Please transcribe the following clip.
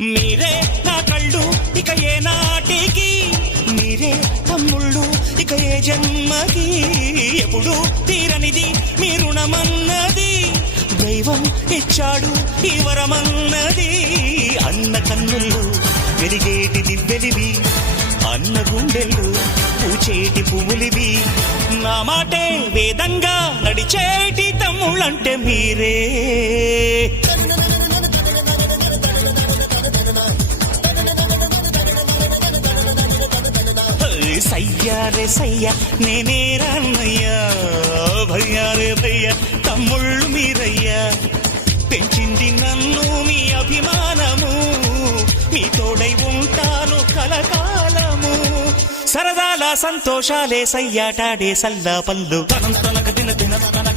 మీరే నా కళ్ళు ఇక ఏ నాటికి, మీరే తమ్ముళ్ళు ఇక ఏ జన్మకి, ఎప్పుడు తీరనిది మీ రుణమన్నది, దైవం ఇచ్చాడు ఈ వరమన్నది. అన్న కన్నుల్లో వెలిగేటి దివ్వెలివి, అన్న గుండెల్లో పూచేటి పువ్వులివి, నా మాటే వేదంగా నడిచేటి తమ్ముళ్ళంటే మీరే. సయ్యారే సయ్య నేనే రాన్నయ్యా, భయ్యారే భయ్య తమ్ముళ్ళు మీరయ్యా. పెంచింది నన్ను మీ అభిమానము, మీ తోడై ఉంటాను కలకాలము. సరదాల సంతోషాలే సయ్యాటాడే సల్లా పల్లు తనం తనక దిన దిన తన